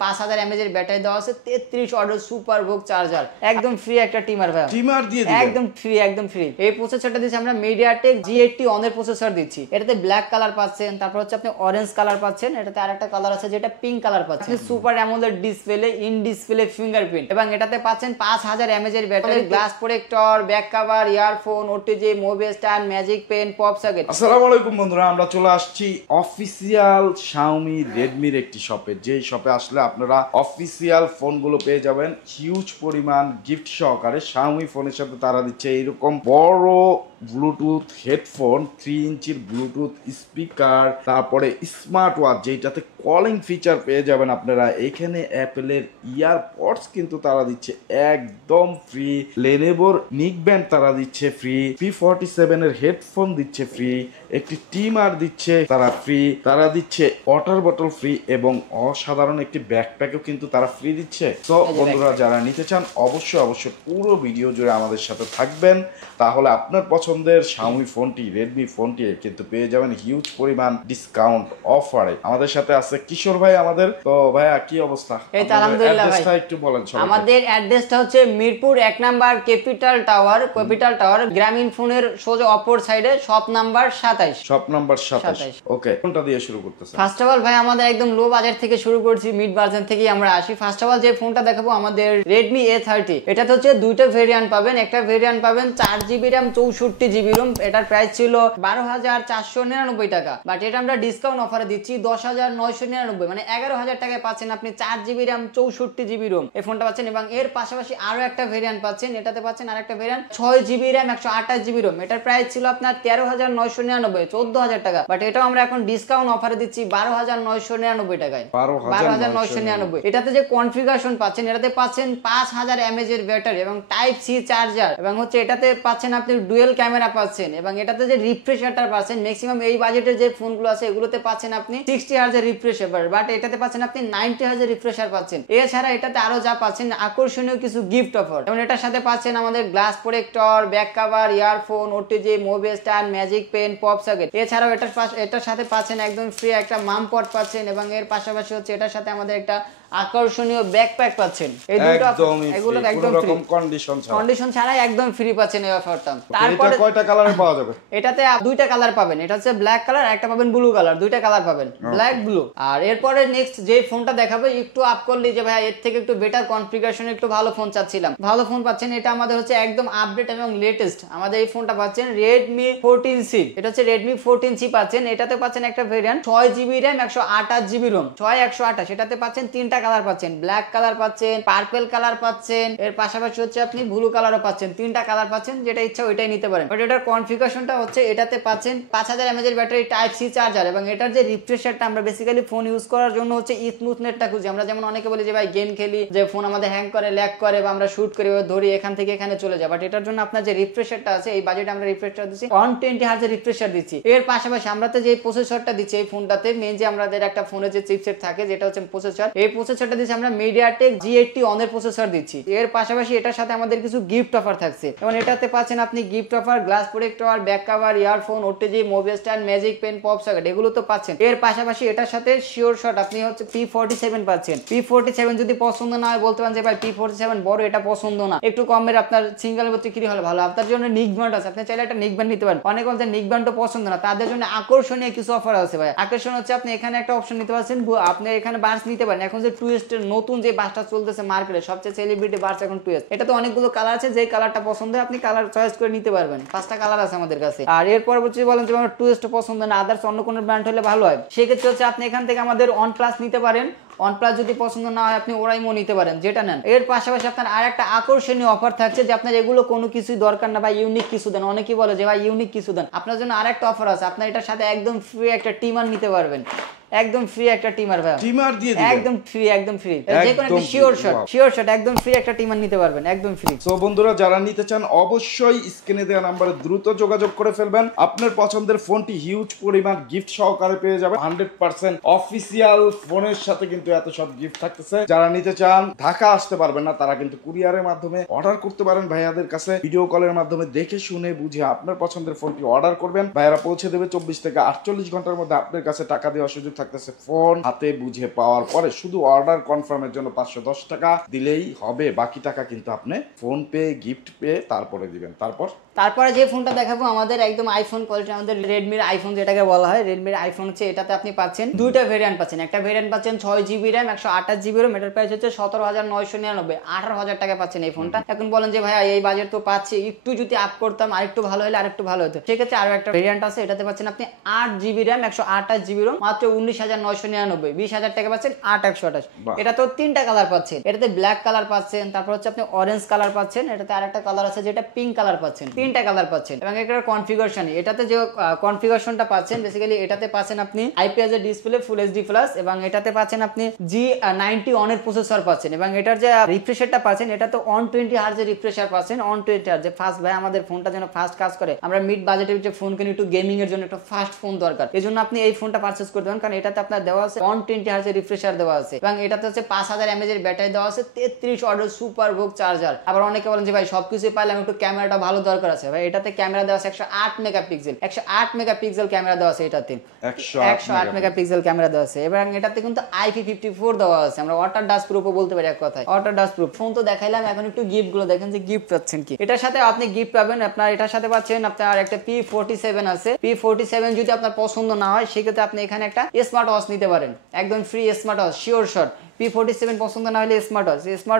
5000 mAh এর battery দেওয়া আছে, 33 ওয়াটের সুপার ভোগ চার্জার, একদম ফ্রি একটা টিমার ভাই। টিমার দিয়ে দিবেন একদম ফ্রি। এই প্রসেসরটা দিচ্ছি আমরা MediaTek G80 অন এর প্রসেসর দিচ্ছি। এটাতে ব্ল্যাক কালার পাচ্ছেন, তারপর হচ্ছে আপনি অরেঞ্জ কালার পাচ্ছেন, এটাতে আরেকটা কালার আছে যেটা পিঙ্ক কালার পাচ্ছেন। Super AMOLED display, in display fingerprint, এবং এটাতে পাচ্ছেন 5000 mAh এর battery, glass protector, back cover, earphone, OTG, mobile stand, magic pen, pop socket. আসসালামু আলাইকুম বন্ধুরা, আমরা চলে আসছি অফিসিয়াল Xiaomi Redmi এর একটি শপে। যেই শপে আসলে আপনারা অফিসিয়াল ফোনগুলো পেয়ে যাবেন হিউজ পরিমাণ গিফট সহকারে। Xiaomi ফোনের সাথে তারা দিচ্ছে এইরকম বড় ব্লুটুথ হেডফোন, 3 ইঞ্চির ব্লুটুথ স্পিকার, তারপরে স্মার্ট ওয়াচ যেটাতে কলিং ফিচার পেয়ে যাবেন আপনারা। এখানে অ্যাপেলের ইয়ারপডস কিন্তু তারা দিচ্ছে একদম ফ্রি, লেনোভোর নিক ব্যান্ড তারা দিচ্ছে ফ্রি, P47 এর হেডফোন দিচ্ছে ফ্রি, একটি টিমার দিচ্ছে তারা ফ্রি, তারা দিচ্ছে ওয়াটার বটল ফ্রি, এবং অসাধারণ একটি ব্যাকপ্যাকও কিন্তু তারা ফ্রি দিচ্ছে। তো বন্ধুরা যারা নিতে চান অবশ্যই পুরো ভিডিও জুড়ে আমাদের সাথে থাকবেন, তাহলে আপনার পছন্দের Xiaomi ফোনটি, রেডমি ফোনটি কিন্তু পেয়ে যাবেন হিউজ পরিমাণ ডিসকাউন্ট অফারে। আমাদের সাথে আছে কিশোর ভাই আমাদের। তো ভাইয়া কি অবস্থা? এই তো আলহামদুলিল্লাহ ভাই। একটু বলেন সবাইকে। আমাদের অ্যাড্রেসটা হচ্ছে মিরপুর 1 নাম্বার ক্যাপিটাল টাওয়ার গ্রামীণ ফোনের সোজা অপর সাইডে, শপ নাম্বার 27। Shop number 27। ওকে, কোনটা দিয়ে শুরু করতেছেন? ফার্স্ট অফ অল ভাই আমাদের একদম লো বাজেট থেকে শুরু করছি, মিড বাজেট থেকেই আমরা আসি। ফার্স্ট অফ অল যে ফোনটা দেখাবো আমাদের Redmi A30। এটাতে হচ্ছে দুইটা ভেরিয়েন্ট পাবেন। একটা ভেরিয়েন্ট পাবেন 4GB RAM 64GB ROM, এটার প্রাইস ছিল 12499 টাকা, বাট এটা আমরা ডিসকাউন্ট অফারে দিচ্ছি 10999, মানে 11000 টাকায় পাচ্ছেন আপনি 4GB RAM 64GB ROM এই ফোনটা পাচ্ছেন। এবং এর পাশাপাশি আরো একটা ভেরিয়েন্ট পাচ্ছেন, এটাতে পাচ্ছেন আরেকটা variant 6GB RAM 128GB ROM, এটার প্রাইস ছিল আপনার 13999, 14000 টাকা, বাট এটাও আমরা এখন ডিসকাউন্ট অফারে দিচ্ছি 12999 টাকায়, 12999। এটাতে যে কনফিগারেশন পাচ্ছেন, এটাতে পাচ্ছেন 5000 mAh এর ব্যাটারি এবং টাইপ সি চার্জার, এবং হচ্ছে এটাতে পাচ্ছেন আপনি ডুয়েল ক্যামেরা পাচ্ছেন, এবং এটাতে যে রিফ্রেশ রেটটা পাচ্ছেন ম্যাক্সিমাম এই বাজেটের যে ফোনগুলো আছে এগুলোতে পাচ্ছেন আপনি 60 Hz এর রিফ্রেশ রেট, বাট এটাতে পাচ্ছেন আপনি 90 Hz এর রিফ্রেশার পাচ্ছেন। এছাড়া এটাতে আরো যা পাচ্ছেন আকর্ষণীয় কিছু গিফট অফার, যেমন এটার সাথে পাচ্ছেন আমাদের glass protector, back cover, earphone, OTG, mobile stand, magic pen, pop socket. এছাড়াও এটার সাথে পাচ্ছেন একদম ফ্রি একটা মাম পট পাচ্ছেন, এবং এর পাশাপাশি হচ্ছে এটার সাথে আমাদের একটা আকর্ষণীয় ব্যাকপ্যাক পাচ্ছেন। এই দুটো এগুলো একদম ফ্রি, কন্ডিশন ছাড়াই একদম ফ্রি পাচ্ছেন এই অফারটা। তারপরে কয়টা কালারে পাওয়া যাবে? এটাতে দুইটা কালার পাবেন, এটা হচ্ছে ব্ল্যাক কালার, একটা পাবেন ব্লু কালার, দুইটা কালার পাবেন, ব্ল্যাক ব্লু। আর এরপরে নেক্সট যে ফোনটা দেখাবে একটু আপ করলে যে ভাই এর থেকে একটু বেটার কনফিগারেশন, একটু ভালো ফোন চাচ্ছিলাম, ভালো ফোন পাচ্ছেন। এটা আমাদের হচ্ছে একদম আপডেট এবং লেটেস্ট, আমাদের এই ফোনটা পাচ্ছেন Redmi 14C। এটা হচ্ছে Redmi 14C পাচ্ছেন। এটাতে পাচ্ছেন একটা variant 6GB RAM 128GB ROM, 6128। এটাতে পাচ্ছেন তিনটা কালার পাচ্ছেন, ব্ল্যাক কালার পাচ্ছেন, পার্পল কালার পাচ্ছেন, এর পাশাপাশি হচ্ছে আপনি ব্লু কালারও পাচ্ছেন, তিনটা কালার পাচ্ছেন, যেটা ইচ্ছা ওইটাই নিতে পারেন। বাট এটার কনফিগারেশনটা হচ্ছে এটাতে পাচ্ছেন 5000 mAh এর ব্যাটারি, টাইপ সি চার্জার, এবং এটার যে রিফ্রেশ রেটটা আমরা বেসিক্যালি ফোন ইউজ করার জন্য হচ্ছে স্মুথ নেটটা খুঁজি। আমরা যেমন অনেকে বলি যে ভাই গেম খেলি, যে ফোন আমাদের হ্যাং করে, ল্যাগ করে, বা আমরা শুট করি ধরি এখান থেকে এখানে চলে যায়, বাট এটার জন্য আপনার যে রিফ্রেশ রেটটা আছে এই বাজেটে আমরা রিফ্রেশ রেট দিচ্ছি 120 Hz এর রিফ্রেশ রেট দিচ্ছি। এর পাশাপাশি আমরা তো যে প্রসেসরটা দিচ্ছি এই ফোনটাতে, মেইন যে আমাদের একটা ফোনে যে চিপসেট থাকে যেটা হচ্ছে প্রসেসর, এই প্রসেসরটা দিচ্ছি আমরা MediaTek G80 অন এর প্রসেসর দিচ্ছি। এর পাশাপাশি এটার সাথে আমাদের কিছু গিফট অফার থাকছে, এবং এটাতে পাচ্ছেন আপনি gift offer glass protector, back cover, earphone, OTG, mobile stand, magic pen, pop socket, এগুলো তো পাচ্ছেন। এর পাশাপাশি এটার সাথে শিওর শট আপনি হচ্ছে P47 পাচ্ছেন। P47 যদি পছন্দ না হয় বলতে পারেন যে ভাই P47 বড়, এটা পছন্দ না, একটু কমের আপনার সিঙ্গেল মধ্যে কি হলে ভালো, আপনার জন্য নিক ব্যান্ড আছে, আপনি চাইলে একটা নিক ব্যান্ড নিতে পারেন। অনেক বলতে নিক ব্যান্ডও পছন্দ না, তাদের জন্য আকর্ষণীয় কিছু অফার আছে ভাই। আকর্ষণ হচ্ছে আপনি এখানে একটা অপশন নিতে পারছেন, আপনি এখানে বাস নিতে পারেন। এখন যে টুইস্টের নতুন যে বাসটা চলতেছে মার্কেটে, সবচেয়ে সেলিব্রিটি বাস এখন টুইস্ট, এটা তো অনেকগুলো কালার আছে, যে কালারটা পছন্দ হয় আপনি কালার চয়েস করে নিতে পারবেন। 5টা কালার আছে আমাদের কাছে। আর এর পরবর্তী বলেন যে আমার টুইস্ট পছন্দ না, আদার্স অন্য কোনো ব্র্যান্ড হলে ভালো হয়, সেক্ষেত্রে হচ্ছে আপনি এখান থেকে আমাদের OnePlus নিতে পারেন। OnePlus যদি পছন্দ না হয় আপনি ওরাইমো নিতে পারেন, যেটা নেন। এর পাশাপাশি আপনার আর একটা আকর্ষণীয় অফার থাকছে, যে আপনার এগুলো কোনো কিছুই দরকার না ভাই, ইউনিক কিছু দেন। অনেকেই বলে যে ভাই ইউনিক কিছু দেন, আপনার জন্য আর একটা অফার আছে, আপনার এটার সাথে একদম ফ্রি একটা টিমার নিতে পারবেন, একদম ফ্রি একটা টিমার ভাই, টিমার দিয়ে দিবেন একদম ফ্রি, যে কোনো একটা শিওর শট একদম ফ্রি একটা টিমার নিতে পারবেন, একদম ফ্রি। সো বন্ধুরা যারা নিতে চান অবশ্যই স্ক্রিনে দেওয়া নম্বরে দ্রুত যোগাযোগ করে ফেলবেন। আপনার পছন্দের ফোনটি হিউজ পরিমাণ গিফট সহকারে পেয়ে যাবেন। 100% অফিসিয়াল ফোনের সাথে কিন্তু এত সব গিফট থাকতেছে। যারা নিতে চান ঢাকা আসতে পারবেন না, তারা কিন্তু কুরিয়ারের মাধ্যমে অর্ডার করতে পারেন ভাইয়াদের কাছে। ভিডিও কলের মাধ্যমে দেখে শুনে বুঝে আপনার পছন্দের ফোনটি অর্ডার করবেন, ভাইয়ারা পৌঁছে দেবে 24 থেকে 48 ঘন্টার মধ্যে আপনার কাছে টাকা দেওয়ার সুযোগ থাকবে। থাকতেছে ফোন হাতে বুঝে পাওয়ার পরে শুধু অর্ডার কনফার্মের জন্য 510 টাকা দিলেই হবে, বাকি টাকা কিন্তু আপনি ফোন পে গিফট পে তারপরে দিবেন। তারপরে যে ফোনটা দেখাবো আমাদের একদম আইফোন কোয়ালিটি, আমাদের রেডমির আইফোন যেটাকে বলা হয়, রেডমির আইফোন হচ্ছে, এটাতে আপনি পাচ্ছেন দুইটা ভেরিয়েন্ট পাচ্ছেন। একটা ভেরিয়েন্ট পাচ্ছেন 6GB র্যাম 128GB রোম, এটার প্রাইস হচ্ছে 17,999, 18,000 টাকা পাচ্ছেন এই ফোনটা। এখন বলেন যে ভাইয়া এই বাজেট তো পাচ্ছি, একটু যদি আপ করতাম আরেকটু ভালো হলে আরেকটু ভালো হতো, সেক্ষেত্রে আরো একটা ভেরিয়েন্ট আছে, এটাতে পাচ্ছেন আপনি 8GB র্যাম 128GB রোম, মাত্র 19,999, 20,000 টাকা পাচ্ছেন 8/128। এটা তো তিনটা কালার পাচ্ছেন, এটাতে ব্ল্যাক কালার পাচ্ছেন, তারপর হচ্ছে আপনি অরেঞ্জ কালার পাচ্ছেন, এটাতে আরেকটা কালার আছে যেটা পিঙ্ক কালার পাচ্ছেন, তিনটা কালার পাচ্ছেন। এবং এটার কনফিগারেশন, এটাতে যে কনফিগারেশনটা পাচ্ছেন বেসিক্যালি এটাতে পাচ্ছেন আপনি IPS এর ডিসপ্লে ফুল HD প্লাস, এবং এটাতে পাচ্ছেন আপনি G90 অনের প্রসেসর পাচ্ছেন, এবং এটার যে রিফ্রেশারটা পাচ্ছেন এটা তো 120 Hz এর রিফ্রেশার পাচ্ছেন, 120 Hz ফাস্ট। ভাই আমাদের ফোনটা যেন ফাস্ট কাজ করে, আমরা মিড বাজেটের যে ফোন কিনি একটু গেমিং এর জন্য একটা ফাস্ট ফোন দরকার, এজন্য আপনি এই ফোনটা পারচেজ করতে পারেন, কারণ এটাতে আপনার দেওয়া আছে 120 Hz এর রিফ্রেশার দেওয়া আছে, এবং এটাতে হচ্ছে 5000 mAh এর ব্যাটারি দেওয়া আছে, 33 ওয়াটের সুপার ভোগ চার্জার। আবার অনেকে বলেন যে ভাই সবকিছু পাইলাম একটু ক্যামেরাটা ভালো দরকার আছে, ভাই এটাতে ক্যামেরা দেওয়া আছে 108 মেগাপিক্সেল, 108 মেগাপিক্সেল ক্যামেরা দেওয়া আছে, এটাতে 108 মেগাপিক্সেল ক্যামেরা দেওয়া আছে, এবং এটাতে কিন্তু IP54 দেওয়া আছে, আমরা ওয়াটার ডাস্ট প্রুফও বলতে পারি এক কথায়, ওয়াটার ডাস্ট প্রুফ। ফোন তো দেখাইলাম, এখন একটু গিফট গুলো দেখেন যে গিফট পাচ্ছেন কি। এটার সাথে আপনি গিফট পাবেন, আপনার এটার সাথে পাচ্ছেন আপনার একটা P47 আছে, P47 যদি আপনার পছন্দ না হয় সেক্ষেত্রে আপনি এখানে একটা স্মার্ট ওয়াচ নিতে পারেন, একদম free smart watch sure shot. P47 পছন্দ না হলে স্মার্ট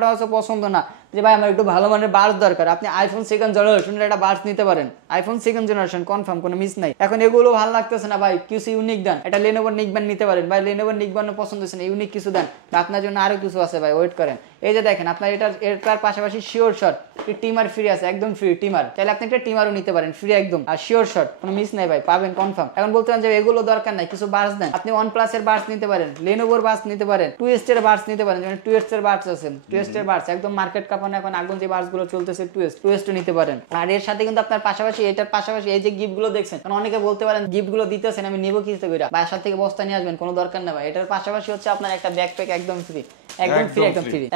ওয়াচও পছন্দ না, যে ভাই আমার একটু ভালো মানের বার্স দরকার, আপনি আইফোন সেকেন্ড জেনারেশনের একটা বার্স নিতে পারেন, আইফোন সেকেন্ড জেনারেশন কনফার্ম, কোনো মিস নাই। এখন এগুলো ভালো লাগতেছে না ভাই, কিছু ইউনিক দেন, এটা Lenovo নিকব্যান্ড নিতে পারেন, ভাই Lenovo নিকব্যান্ড পছন্দ হচ্ছে না, ইউনিক কিছু দেন, আপনার জন্য আরো কিছু আছে ভাই, ওয়েট করেন। এই যে দেখেন আপনার এটার পাশাপাশি শিওর শট টিমার ফ্রি আছে, একদম ফ্রি টিমার, তাহলে আপনি একটা টিমারও নিতে পারেন ফ্রি একদম, আর শিওর শট কোনো মিস নাই ভাই, পাবেন কনফার্ম। এখন বলতে পারেন যে এগুলো দরকার নাই, কিছু বার্স দেন, আপনি OnePlus এর বার্স নিতে পারেন, Lenovo এর বার্স নিতে পারেন, টুয়েস্ট এর বার্স নিতে পারেন, যেমন টুয়েস্ট এর বার্স আছে, টুয়েস্ট এর বার্স একদম মার্কেট কাঁপানো, এখন আগুন যে বার্স গুলো চলতেছে টুয়েস্ট নিতে পারেন। আর এর সাথে কিন্তু আপনার পাশাপাশি এটার পাশাপাশি এই যে গিফট গুলো দেখছেন, কারণ অনেকে বলতে পারেন গিফট গুলো দিতেছেন আমি নিবো কিস্তে কইরা, বাসার থেকে বস্তা নিয়ে আসবেন, কোনো দরকার না ভাই। এটার পাশাপাশি হচ্ছে আপনার একটা ব্যাকপ্যাক একদম ফ্রি,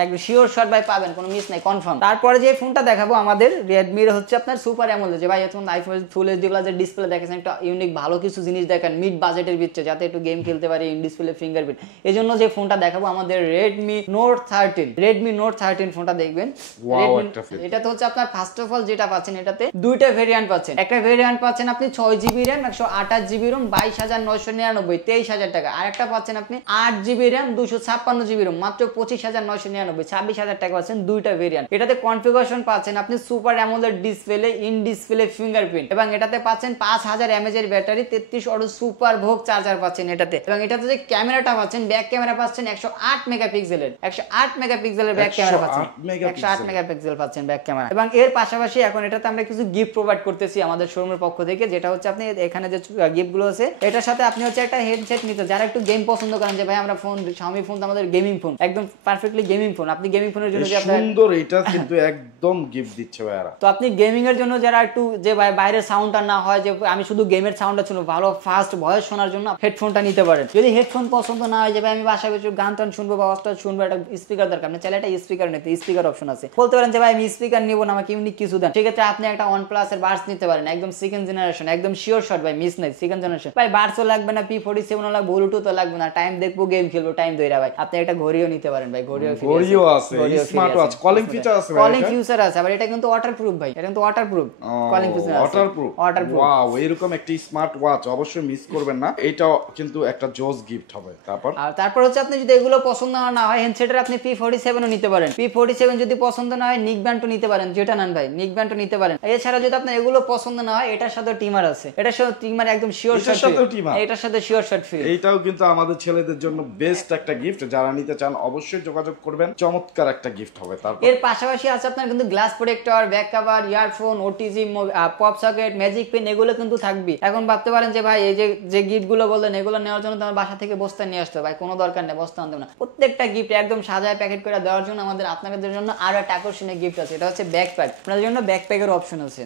একদম শিওর শট ভাই, পাবেন কোনো মিস নাই কনফার্ম। তারপরে যে ফোনটা দেখাবো আমাদের Redmi এর হচ্ছে আপনার সুপার অ্যামোলেড, যে ভাই এখন আইফোন ফুল HD প্লাসের ডিসপ্লে দেখেছেন, একটা ইউনিক ভালো কিছু জিনিস দেখেন মিড বাজেটের ভিতরে, যাতে একটু গেম খেলতে পারি, ইন ডিসপ্লে ফিঙ্গারপ্রিন্ট, এজন্য যে ফোনটা দেখাবো আমাদের Redmi Note 13 ফোনটা দেখবেন। এটা তো হচ্ছে আপনার ফার্স্ট অফ অল যেটা পাচ্ছেন, এটাতে দুইটা ভেরিয়েন্ট পাচ্ছেন, একটা ভেরিয়েন্ট পাচ্ছেন আপনি 6GB র্যাম 128GB রোম 22,999, 23,000 টাকা, আর একটা পাচ্ছেন আপনি 8GB র্যাম 256GB রোম, মাত্র 25,999, 26,000 টাকা পাচ্ছেন, দুইটা ভেরিয়েন্ট। এটাতে কনফিগারেশন পাচ্ছেন আপনি super AMOLED display, in display fingerprint, এবং এটাতে পাচ্ছেন 5000 mAh এর ব্যাটারি, 33 ওয়াটের সুপার ভোগ চার্জার পাচ্ছেন এটাতে, এবং এটাতে যে ক্যামেরাটা পাচ্ছেন ব্যাক ক্যামেরা পাচ্ছেন 108 মেগাপিক্সেলের, 108 মেগাপিক্সেলের ব্যাক ক্যামেরা পাচ্ছেন, 108 মেগাপিক্সেল পাচ্ছেন ব্যাক ক্যামেরা। এবং এর পাশাপাশি এখন এটাতে আমরা কিছু গিফট প্রোভাইড করতেছি আমাদের শোরুমের পক্ষ থেকে, যেটা হচ্ছে আপনি এখানে যে গিফট গুলো আছে এটার সাথে আপনি হচ্ছে একটা হেডসেট নিতে, যারা একটু গেম পছন্দ করেন, যে ভাই আমরা ফোন Xiaomi ফোন আমাদের গেমিং ফোন, একদম পারফেক্টলি গেমিং ফোন, আপনি গেমিং ফোনের জন্য যে আপনার সুন্দর এটা কিন্তু একদম গিফট দিচ্ছে ভাইরা, তো আপনি গেমিং এর জন্য যারা একটু যে ভাই বাইরের সাউন্ডটা না হয়, যে আমি শুধু গেমের সাউন্ডটা শুনবো, ভালো ফাস্ট ভয়েস শোনার জন্য হেডফোনটা নিতে পারেন। যদি হেডফোন পছন্দ না হয়, যে ভাই আমি বাসায় বসে গান টান শুনবো বা অস্টার শুনবো, একটা স্পিকার দরকার, আপনি চাইলে একটা স্পিকার নিতে, স্পিকার অপশন আছে, বলতে পারেন যে ভাই আমি স্পিকার নিবো না, আমাকে ইউনিক কিছু দেন, সেক্ষেত্রে আপনি একটা OnePlus এর বার্স নিতে পারেন, একদম সেকেন্ড জেনারেশন, একদম শিওর শট ভাই, মিস নাই, সেকেন্ড জেনারেশন ভাই, বার্সও লাগবে না, P47 ও লাগবে, ব্লুটুথও লাগবে না, টাইম দেখবো গেম খেলবো টাইম ধইরা ভাই, আপনি একটা ঘড়িও নিতে পারেন ভাই, ঘড়িও আছে, স্মার্ট ওয়াচ, কলিং ফিচার আছে ভাই, কলিং ফিচার আছে, আবার এটা কিন্তু ওয়াটারপ্রুফ ভাই, এটা কিন্তু ওয়াটারপ্রুফ কলিং ফিচার আছে, ওয়াটারপ্রুফ। ওয়াও, এরকম একটা স্মার্ট ওয়াচ অবশ্যই মিস করবেন না, এটাও কিন্তু একটা জোস গিফট হবে। তারপর হচ্ছে আপনি যদি এগুলো পছন্দ না হয় হ্যান্ডসেটের আপনি P47 ও নিতে পারেন, P47 যদি পছন্দ না হয় নিকব্যান্ডও নিতে পারেন, যেটা নেন ভাই নিকব্যান্ডও নিতে পারেন। এছাড়া যদি আপনার এগুলো পছন্দ না হয় এটার সাথে টিমার আছে, এটার সাথে টিমার একদম শিওর শট, এটার সাথে শিওর শট ফ্রি। এইটাও কিন্তু আমাদের ছেলেদের জন্য বেস্ট একটা গিফট, যারা নিতে চান অবশ্যই যোগাযোগ করবেন, চমৎকার একটা গিফট হবে। তারপর এর পাশাপাশি আছে আপনার কিন্তু glass protector, back cover, earphone, OTG, pop socket, magic pen, এগুলো কিন্তু থাকবে। এখন ভাবতে পারেন যে ভাই এই যে গিফট গুলো বললেন, এগুলো নেওয়ার জন্য তোমার বাসা থেকে বস্তা নিয়ে আসতে ভাই, কোনো দরকার নেই, বস্তা আনতে না, প্রত্যেকটা গিফট একদম সাজায় প্যাকেট করে দেওয়ার জন্য আপনাদের জন্য আরো একটা আকর্ষণীয় গিফট আছে, এটা হচ্ছে ব্যাকপ্যাক, আপনাদের জন্য ব্যাকপ্যাকের অপশন আছে,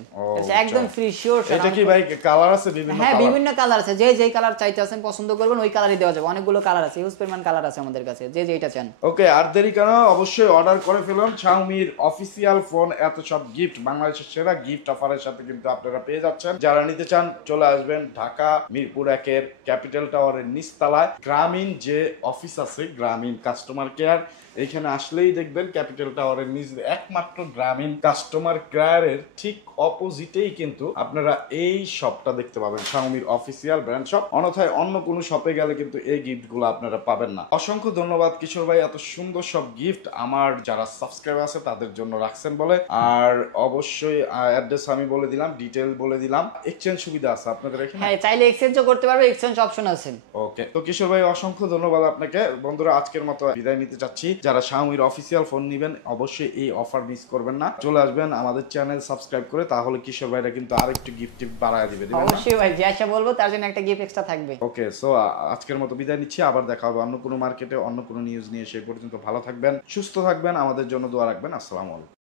একদম ফ্রি শিওর। এটা কি ভাই কালার আছে বিভিন্ন? হ্যাঁ, বিভিন্ন কালার আছে, যে কালার চাইতে আছেন পছন্দ করবেন ওই কালারই দেওয়া যাবে, অনেকগুলো কালার আছে, হিউজ পরিমাণ কালার আছে আমাদের কাছে, যে যেটা চান। ওকে, আর দেরি কেন, অবশ্যই অর্ডার করে ফেলুন। Xiaomi-র অফিসিয়াল ফোন, এত সব গিফট, বাংলাদেশের সেরা গিফট অফারের সাথে কিন্তু আপনারা পেয়ে যাচ্ছেন। যারা নিতে চান চলে আসবেন ঢাকা মিরপুর 1-এর ক্যাপিটাল টাওয়ারের নিচতলায় গ্রামীণ যে অফিস আছে, গ্রামীণ কাস্টমার কেয়ার, এইখানে আসলেই দেখবেন ক্যাপিটাল টাওয়ারের নিচ একমাত্র গ্রামীণ কাস্টমার কেয়ারের ঠিক অপোজিটেই কিন্তু আপনারা এই শপটা দেখতে পাবেন, Xiaomi-র অফিসিয়াল ব্র্যান্ড শপ। অন্যথায় অন্য কোনো শপে গেলে কিন্তু এই গিফটগুলো আপনারা পাবেন না। অসংখ্য ধন্যবাদ কিশোর ভাই, এত সুন্দর সব গিফট আমার যারা সাবস্ক্রাইবার আছে তাদের জন্য রাখছেন বলে। আর অবশ্যই অ্যাড্রেস আমি বলে দিলাম, ডিটেল বলে দিলাম। এক্সচেঞ্জ সুবিধা আছে আপনাদের এখানে? হ্যাঁ, চাইলে এক্সচেঞ্জও করতে পারবে, এক্সচেঞ্জ অপশন আছে। ওকে, তো কিশোর ভাই অসংখ্য ধন্যবাদ আপনাকে। বন্ধুরা, আজকের মতো বিদায় নিতে চাচ্ছি। যারা Xiaomi-র অফিসিয়াল ফোন নেবেন অবশ্যই এই অফার মিস করবেন না, চলে আসবেন আমাদের চ্যানেল সাবস্ক্রাইব করে, তাহলে কিশোর ভাইরা কিন্তু আরেকটু গিফট বাড়ায় দিবে। অবশ্যই ভাই, যে আশা বলবো তার জন্য একটা গিফট এক্সট্রা থাকবে। ওকে, সো আজকের মতো বিদায় নিচ্ছি, আবার দেখা হবে অন্য কোনো মার্কেটে অন্য কোনো নিউজ নিয়ে। সেই পর্যন্ত ভালো থাকবেন, সুস্থ থাকবেন, আমাদের জন্য দোয়া রাখবেন। আসসালামু আলাইকুম।